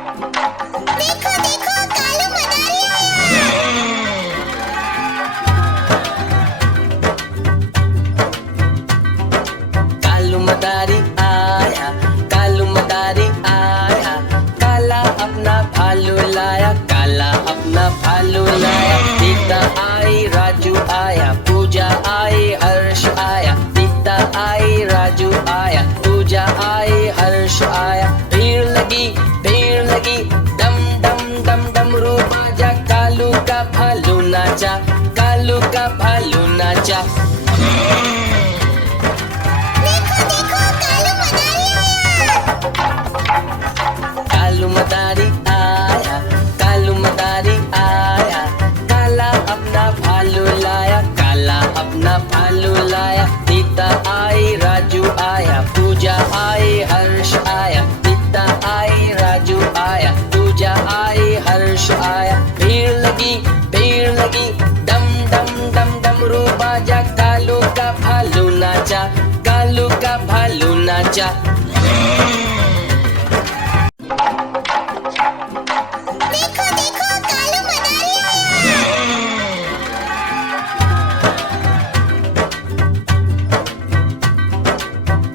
देखो देखो कालू मदारी आया। कालू मदारी आया, कालू मदारी आया, काला अपना भालू लाया, काला अपना भालू लाया। सीता आई, राजू आया, पूजा आई, हर्ष आया। सीता आई, राजू आया, पूजा आई, हर्ष आया। भीड़ लगी, डम डम डम डमरू बाजा, कालू का भालू नाचा, कालू का भालू नाचा। देखो देखो कालू मदारी आया। कालू मदारी आया, काला अपना भालू लाया, काला अपना भालू लाया। सीता आई, राजू आया, पूजा आई, हर्ष आया। सीता आई, राजू आया, पूजा आई, हर्ष आया। भीड़ लगी, डम डम डम डमरू बाजा, कालू का भालू नाचा, कालू का भालू नाचा। देखो देखो कालू मदारी आया।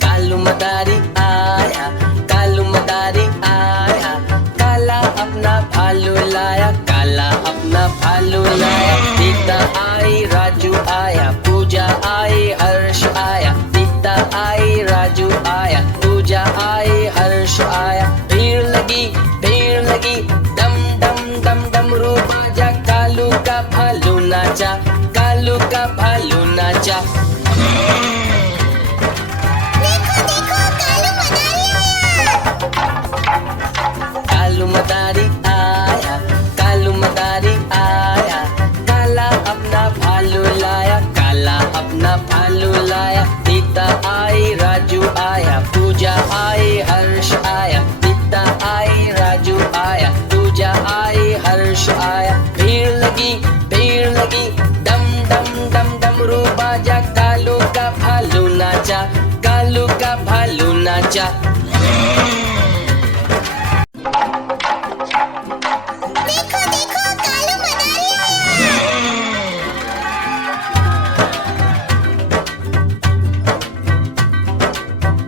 कालू मदारी आया, कालू मदारी आया, काला अपना भालू लाया, काला अपना भालू लाया। सीता आई, राजू आया, पूजा आई, हर्ष आया। सीता आई, राजू आया, पूजा आई, हर्ष आया। भीड़ लगी, डम डम डम डमरू बाजा, कालू का भालू नाचा, कालू का भालू नाचा। देखो देखो कालू मदारी आया, कालू मदारी आया, काला अपना भालू लाया, काला अपना भालू लाया। सीता आई, राजू आया, पूजा आई, हर्ष आया। सीता आई, राजू आया, पूजा आई, हर्ष आया। भीड़ लगी, डम डम डम डमरू बाजा, कालू का भालू नाचा, कालू का भालू नाचा। देखो देखो कालू मदारी आया।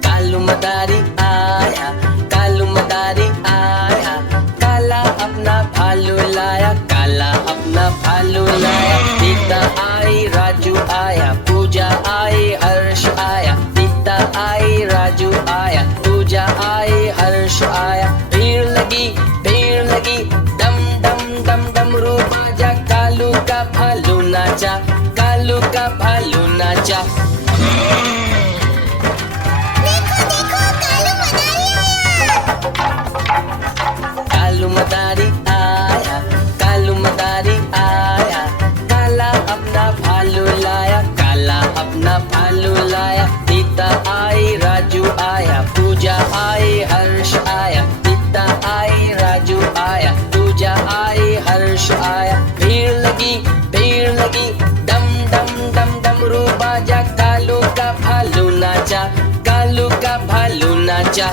कालू मदारी आया, कालू मदारी आया, काला अपना भालू लाया, काला अपना भालू लाया। सीता आई, राजू आया, पूजा आई, हर्ष आया। सीता आई, राजू आया, पूजा आई, हर्ष आया। भीड़ लगी, डम डम डम डमरू बाजा, कालू का भालू नाचा, कालू का भालू नाचा। देखो देखो कालू मदारी आया, कालू मदारी आया, काला अपना भालू लाया, काला अपना भालू लाया। सीता आई, राजू आया, पूजा आई, हर्ष आया। सीता आई, राजू आया, पूजा आई, हर्ष आया। भीड़ लगी, डम डम डम डमरू बाजा, कालू का भालू नाचा, कालू का भालू नाचा।